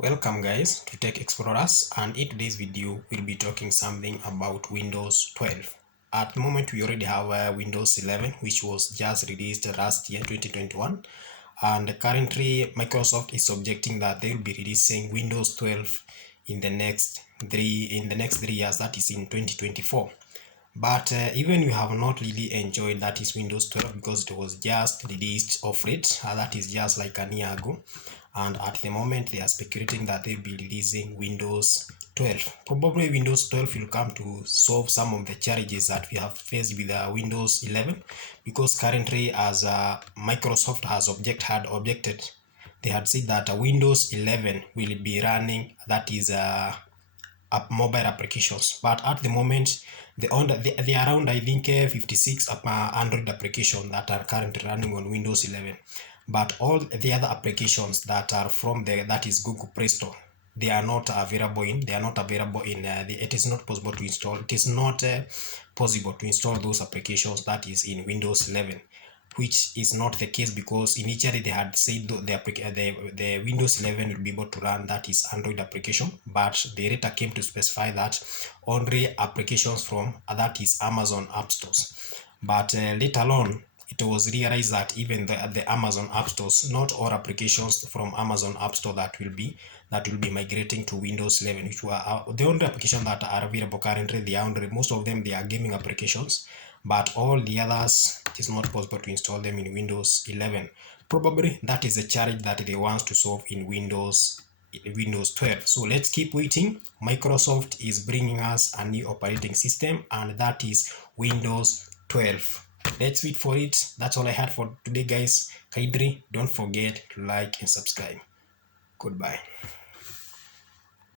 Welcome guys to Tech Explorers, and in today's video we'll be talking something about Windows 12. At the moment we already have Windows 11, which was just released last year 2021, and currently Microsoft is objecting that they will be releasing Windows 12 in the next 3 years, that is in 2024. But even we have not really enjoyed that is Windows 12 because it was just released of late, that is just like a year ago, and at the moment they are speculating that they'll be releasing Windows 12. Probably Windows 12 will come to solve some of the challenges that we have faced with Windows 11, because currently, as Microsoft had objected, they had said that Windows 11 will be running, that is mobile applications, but at the moment they are around, I think, 56 Android applications that are currently running on Windows 11, but all the other applications that are from that is Google Play Store, they are not available in it is not possible to install. It is not possible to install those applications that is in Windows 11, which is not the case, because initially they had said the Windows 11 will be able to run, that is Android application, but they later came to specify that only applications from that is Amazon App Stores. But later on it was realized that even the Amazon App Stores, not all applications from Amazon App Store that will be migrating to Windows 11, which were the only applications that are available currently. Most of them, they are gaming applications, but all the others, it is not possible to install them in Windows 11. Probably that is a challenge that they want to solve in Windows 12. So let's keep waiting. Microsoft is bringing us a new operating system, and that is Windows 12. Let's wait for it. That's all I had for today, guys. Kindly don't forget to like and subscribe. Goodbye.